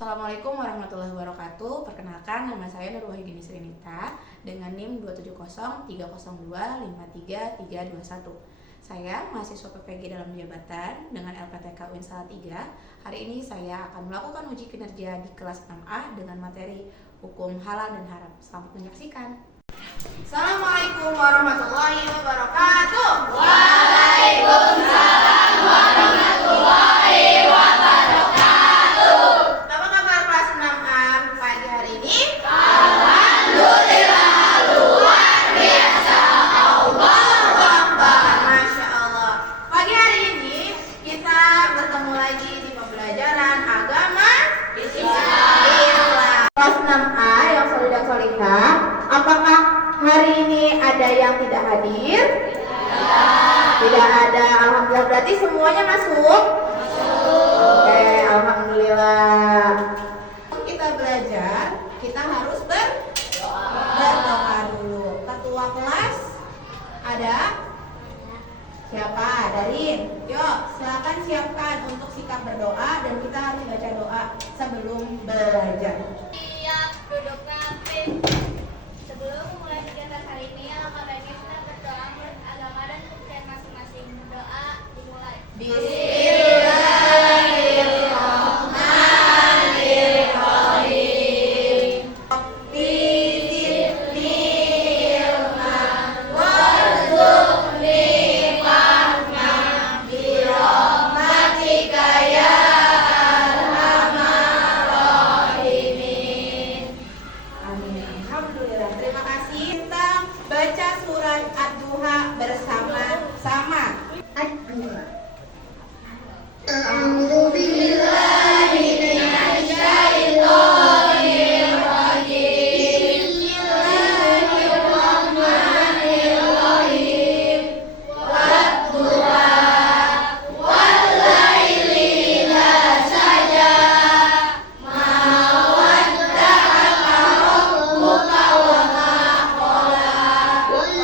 Assalamualaikum warahmatullahi wabarakatuh. Perkenalkan, nama saya Nur Wahidini Srinita dengan NIM 27030353321. Saya mahasiswa PPG dalam jabatan dengan LPTK UIN Salatiga. Hari ini saya akan melakukan uji kinerja di kelas 6A dengan materi hukum halal dan haram. Selamat menyaksikan. Assalamualaikum warahmatullahi wabarakatuh. Waalaikumsalam warahmatullahi wabarakatuh. Apa kabar kelas 6A pagi hari ini? Alhamdulillah, luar biasa. Allahu Akbar. Masya Allah. Pagi hari ini kita bertemu lagi di pembelajaran agama Islam. Kelas 6A yang solid dan solihah, apakah hari ini ada yang tidak hadir? Tidak ada. Alhamdulillah, berarti semuanya masuk? Oke, alhamdulillah. Kita belajar, kita harus berdoa dulu. Ketua kelas ada? Siapa? Darin. Yuk, silakan siapkan untuk sikap berdoa dan kita harus baca doa sebelum belajar. Siap, duduk rapi. Sebelum memulai kegiatan hari ini, alangkah baiknya kita berdoa menurut agama dan kepercayaan masing-masing. Doa dimulai. Bismillahirrahmanirrahim. Amin. Alhamdulillah. Terima kasih. Kita baca surat Ad-Duha bersama-sama. A'udzu billahi minasy syaithanir rajim. Bismillahirrahmanirrahim. Wadduha wal laili idza saja. Ma wadda'aka rabbuka wa ma qala. Wal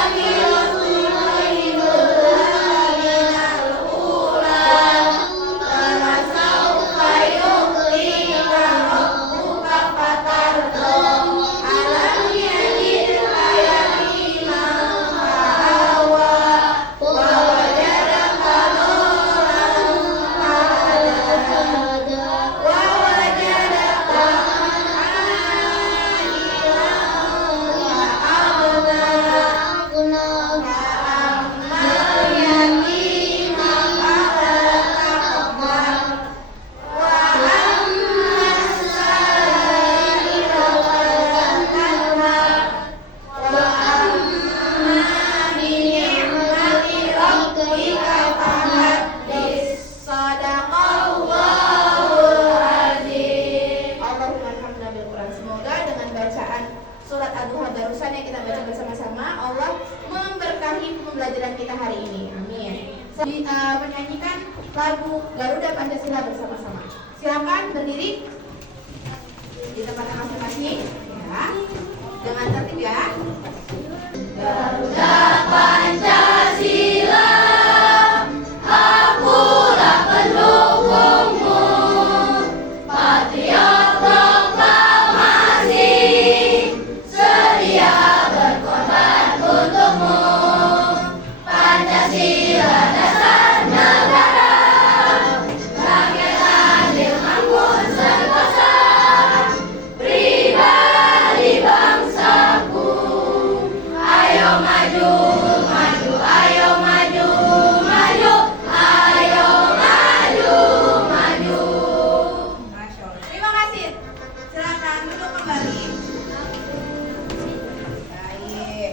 akhiratu khairun laka minal ula. Wa sawfa yu'tika rabbuka fatarda. Alam yajidka yatiman fa'awa. Wa wajadaka dhallan fahada. Wa wajadaka a'ilan fa'aghnaa. Fa'ammal yatima fala taqhar. Wa ammas sa'ila fala tanhar. Wa amma bi ni'mati rabbika fahaddits. Shadaqallahul azim. Allahumma alhamdulillah bil Quran. Semoga dengan bacaan surat Ad-Duha barusan yang kita baca bersama-sama, Allah memberkahi pembelajaran kita hari ini. Amin. Menyanyikan lagu Garuda Pancasila bersama-sama. Silakan berdiri di tempatnya masing-masing. Ya. Dengan tertib ya. Garuda Pancasila, akulah pendukungmu. Patriot proklamasi, sedia berkorban untukmu. Pancasila dasar negara, rakyat adil makmur sentosa, pribadi bangsaku. Ayo maju, maju, ayo maju, maju, ayo maju, maju. Masya Allah. Terima kasih. Silakan duduk kembali. Baik.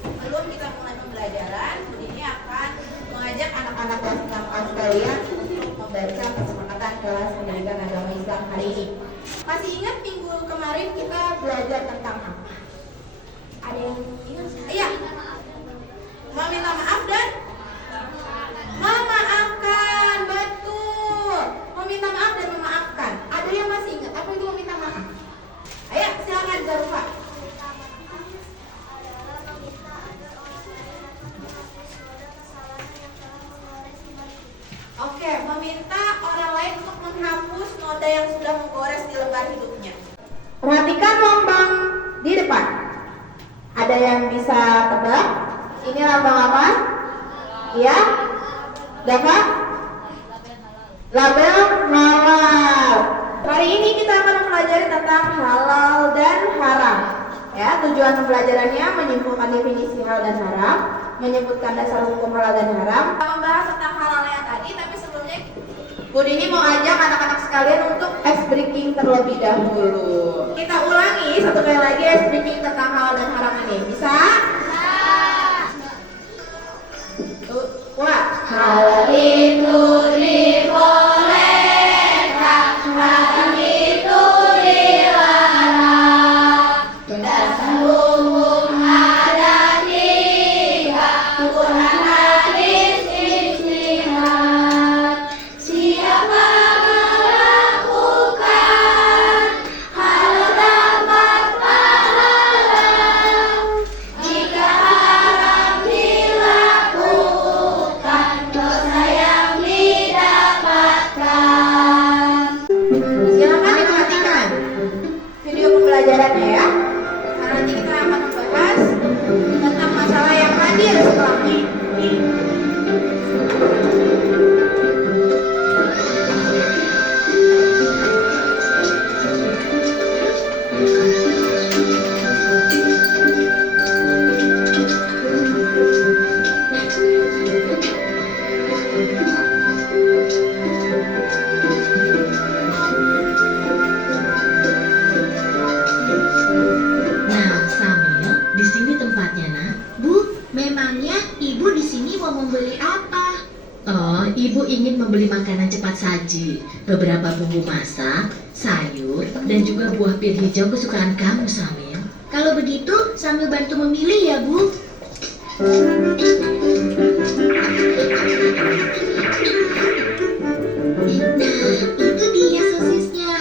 Sebelum kita mulai pembelajaran, ini akan mengajak anak-anak kelas 6A sekalian untuk membaca kesepakatan kelas pendidikan agama Islam hari ini. Masih ingat minggu kemarin kita belajar tentang apa? Ada yang ingat? Iya. Meminta maaf dan memaafkan. Betul. Meminta maaf dan memaafkan. Ada yang masih ingat apa itu meminta maaf? Ayo, silakan Zarufa. Oke, meminta orang lain untuk menghapus bisa tebak? Ini lambang apa? Ya? Dapat? Label halal. Hari ini kita akan mempelajari tentang halal dan haram. Ya, tujuan pembelajarannya menyimpulkan definisi halal dan haram, menyebutkan dasar hukum halal dan haram. Kita membahas tentang halal yang tadi, tapi sebelumnya Bu Dini mau ajak anak-anak sekalian untuk ice breaking terlebih dahulu. Kita ulangi satu kali lagi ice breaking tentang halal dan haram ini. Bisa? Wah, halal itu dibolehkan, haram itu dilarang. Dasar hukum ada tiga, Quran, hadis, ijtihad. Siapa melakukan halal dapat pahala, jika haram dilakukan dosa yang didapatkan. Silakan diperhatikan video pembelajarannya ya. Karena nanti kita akan membahas tentang masalah yang hadir setelahnya. Nah, Samil, di sini tempatnya, nak. Bu, memangnya ibu di sini mau membeli apa? Oh, ibu ingin membeli makanan cepat saji, beberapa bumbu masak, sayur, dan juga buah pir hijau kesukaan kamu, Samil. Kalau begitu, sambil bantu memilih ya, Bu. Nah, itu dia sosisnya.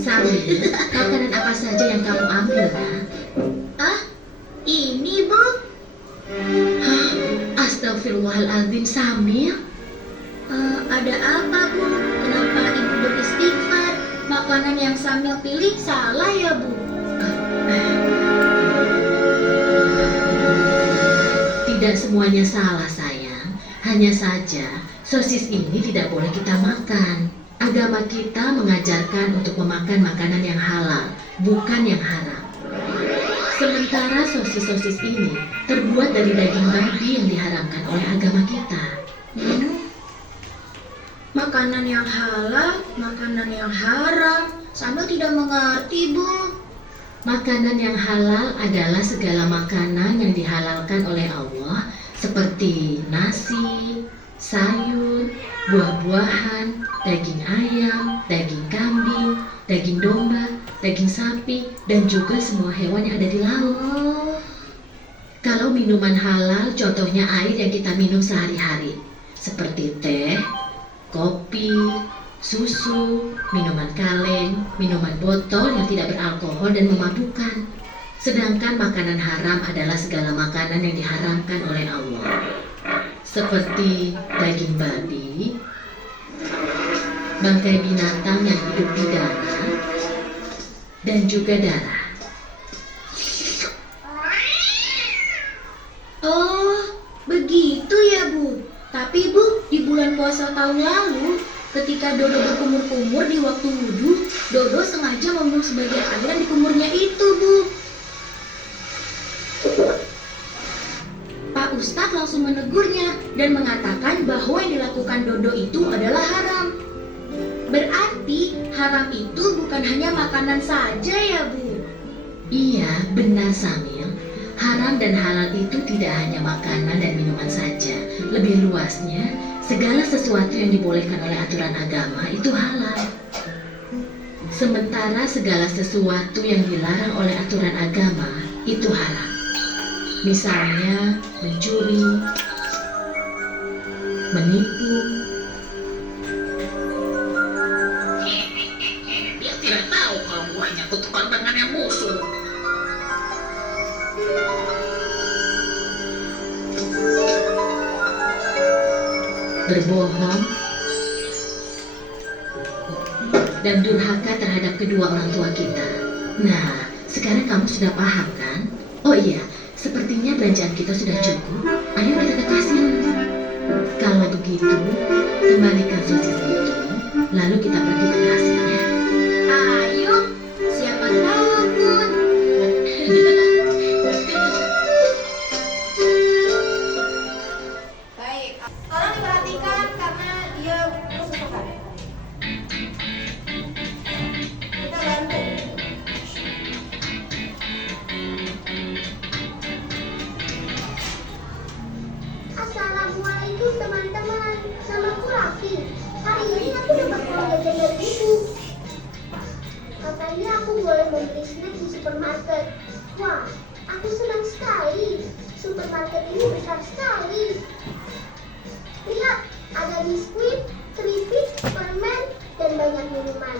Samil, makanan apa saja yang kamu ambil, nak? Ah, ini, Bu. Hah, astagfirullahaladzim, Samil. Ada apa, Bu? Kenapa ibu beristighfar? Makanan yang Samil pilih salah ya, Bu? Tidak semuanya salah, sayang. Hanya saja, sosis ini tidak boleh kita makan. Agama kita mengajarkan untuk memakan makanan yang halal, bukan yang haram. Sementara sosis-sosis ini terbuat dari daging babi yang diharamkan oleh agama kita. Makanan yang halal, makanan yang haram. Sambil tidak mengerti, Bu. Makanan yang halal adalah segala makanan yang dihalalkan oleh Allah, seperti nasi, sayur, buah-buahan, daging ayam, daging kambing, daging domba, daging sapi, dan juga semua hewan yang ada di laut. Kalau minuman halal, contohnya air yang kita minum sehari-hari, seperti teh, kopi, susu, minuman kaleng, minuman botol yang tidak beralkohol dan memabukkan. Sedangkan makanan haram adalah segala makanan yang diharamkan oleh Allah, seperti daging babi, bangkai binatang yang hidup di darat, dan juga darah. Oh, begitu ya, Bu. Tapi, Bu, di bulan puasa tahun lalu, ketika Dodo berkumur-kumur di waktu wudhu, Dodo sengaja membuang sebagian air yang di kumurnya itu, Bu. Pak Ustadz langsung menegurnya dan mengatakan bahwa yang dilakukan Dodo itu adalah haram. Berarti haram itu bukan hanya makanan saja ya, Bu? Iya, benar, Samil. Haram dan halal itu tidak hanya makanan dan minuman saja. Lebih luasnya, segala sesuatu yang dibolehkan oleh aturan agama itu halal. Sementara segala sesuatu yang dilarang oleh aturan agama itu haram. Misalnya mencuri, menipu. Dia tidak tahu kalau buahnya kutukan tangan yang musuh. Berbohong, dan durhaka terhadap kedua orang tua kita. Nah, sekarang kamu sudah paham kan? Oh iya, Sepertinya belanjaan kita sudah cukup. Ayo kita ke kasir. Kalau begitu, kembalikan sosis itu, lalu kita pergi ke kasirnya. Ayo, siapa tahu Bun. Baik, tolong diperhatikan karena dia kesusahan. Kita bantu. Assalamualaikum teman-teman, namaku Raffi. Hari ini aku dapat uang jajan dari ibu. Katanya aku boleh membeli snack di supermarket. Wah, aku senang sekali. Supermarket ini besar sekali. Lihat, ada biskuit, keripik, permen, dan banyak minuman.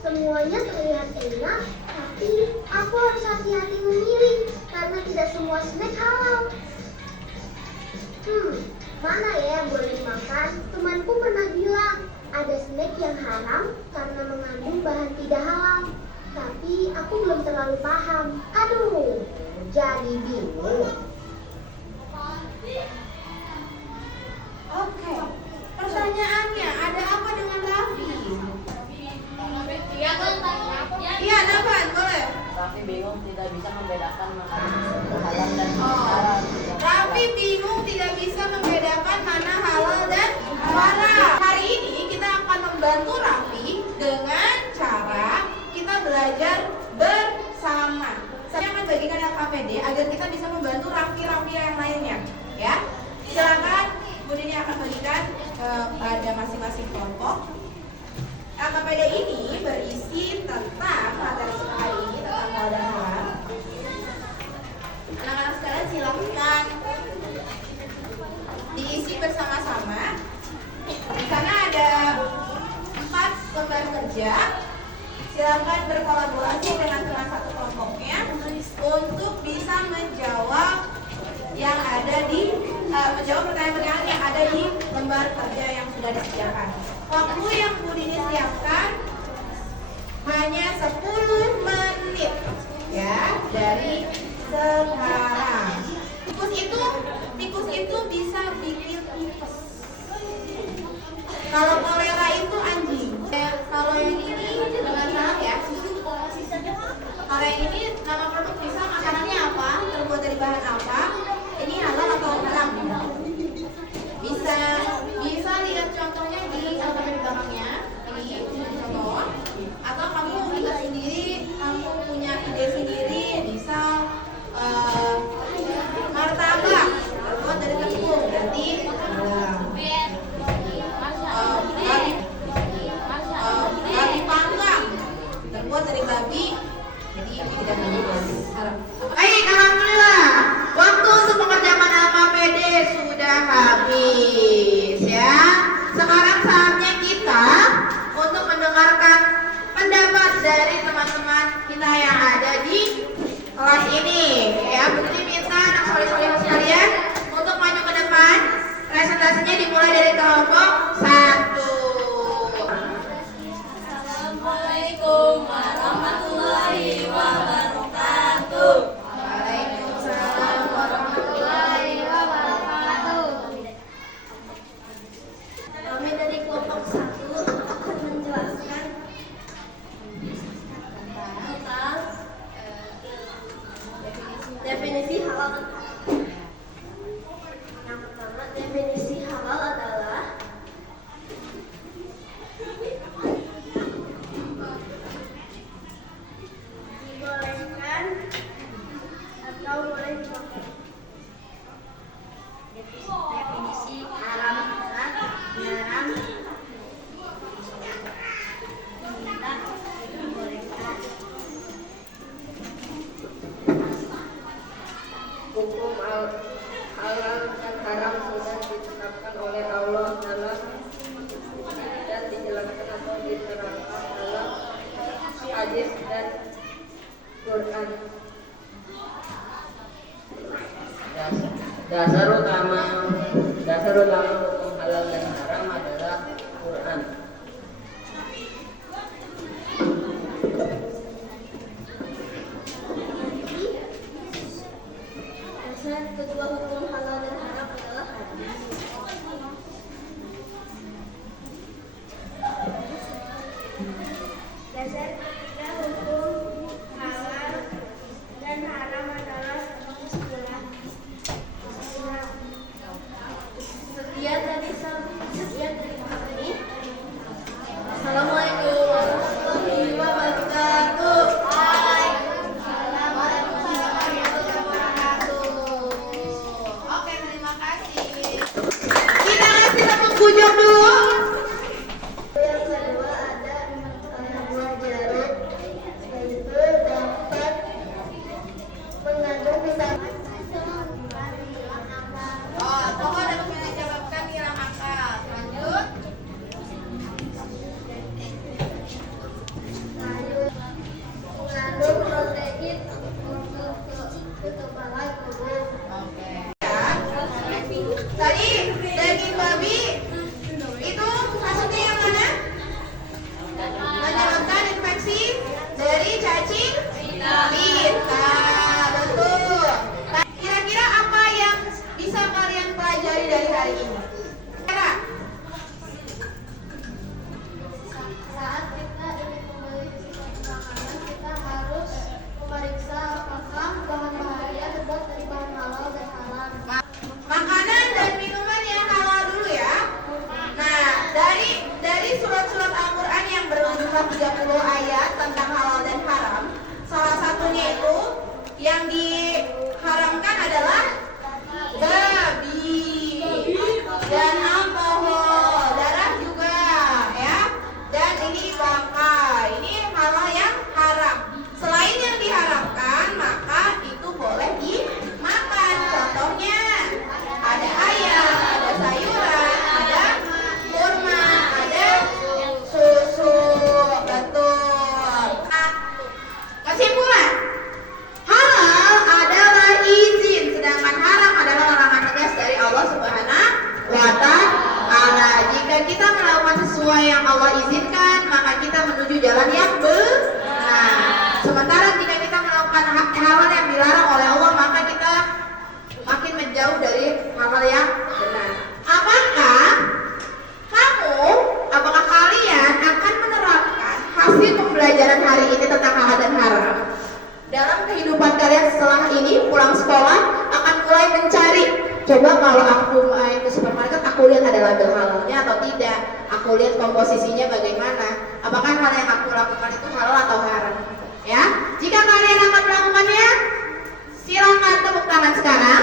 Semuanya terlihat enak, tapi aku harus hati-hati memilih karena tidak semua snack halal. Mana ya yang boleh dimakan? Temanku pernah bilang ada snack yang haram karena mengandung bahan tidak halal. Tapi aku belum terlalu paham. Aduh, jadi bingung. Oke, pertanyaannya ada apa dengan Raffi? Iya, Napan, boleh. Raffi bingung tidak bisa membedakan makanan halal dan haram. Raffi bingung tidak bisa membedakan mana halal dan haram. Hari ini kita akan membantu Raffi dengan cara kita belajar bersama. Saya akan bagikan LKPD agar kita bisa membantu Raffi yang lainnya, ya. Silakan, Bu Dini akan bagikan pada masing-masing kelompok. LKPD ini berisi tentang materi kita hari ini tentang halal dan haram. Anak-anak sekalian silakan diisi bersama-sama. Di sana ada 4 lembar kerja. Silakan berkolaborasi dengan salah satu kelompoknya untuk bisa menjawab yang ada di menjawab pertanyaan-pertanyaan yang ada di lembar kerja yang sudah disediakan. Waktu yang Bu Dini siapkan hanya 10 menit ya dari sekarang. Tikus itu bisa bikin tipes. Kalau kolera itu anjing. Kalau yang ini dengan salah ya susu. Kalau yang ini nama produk bisa makanannya apa, terbuat dari bahan apa, ini halal atau haram. Bisa lihat contohnya di belakangnya. Ini contoh. Atau kamu ingat sendiri, kamu punya ide sendiri, bisa martabak terbuat dari tepung, berarti babi panggang terbuat dari babi, jadi tidak haram. Baik, alhamdulillah. Waktu untuk pengerjaan LKPD sudah habis ya. Sekarang saatnya kita untuk mendengarkan pendapat dari teman-teman kita yang ada di kelas ini ya. Begini minta anak soleh-soleh sekalian untuk maju ke depan. Presentasinya dimulai dari kelompok 1. Assalamualaikum warahmatullahi wabarakatuh. Waalaikumsalam warahmatullahi wabarakatuh. Kami dari kelompok 1 akan menjelaskan tentang definisi halal. Yang pertama, definisi halal adalah sesuai yang Allah izinkan, maka kita menuju jalan yang benar. Sementara jika kita melakukan hal-hal yang dilarang oleh Allah, maka kita makin menjauh dari hal-hal yang benar. Apakah kalian akan menerapkan hasil pembelajaran hari ini tentang halal dan haram dalam kehidupan kalian setelah ini pulang sekolah? Akan mulai mencari, coba kalau aku main ke supermarket, aku lihat ada label halalnya atau tidak, aku lihat komposisinya bagaimana, apakah hal yang aku lakukan itu halal atau haram. Ya, jika kalian akan melakukannya, silakan tepuk tangan sekarang.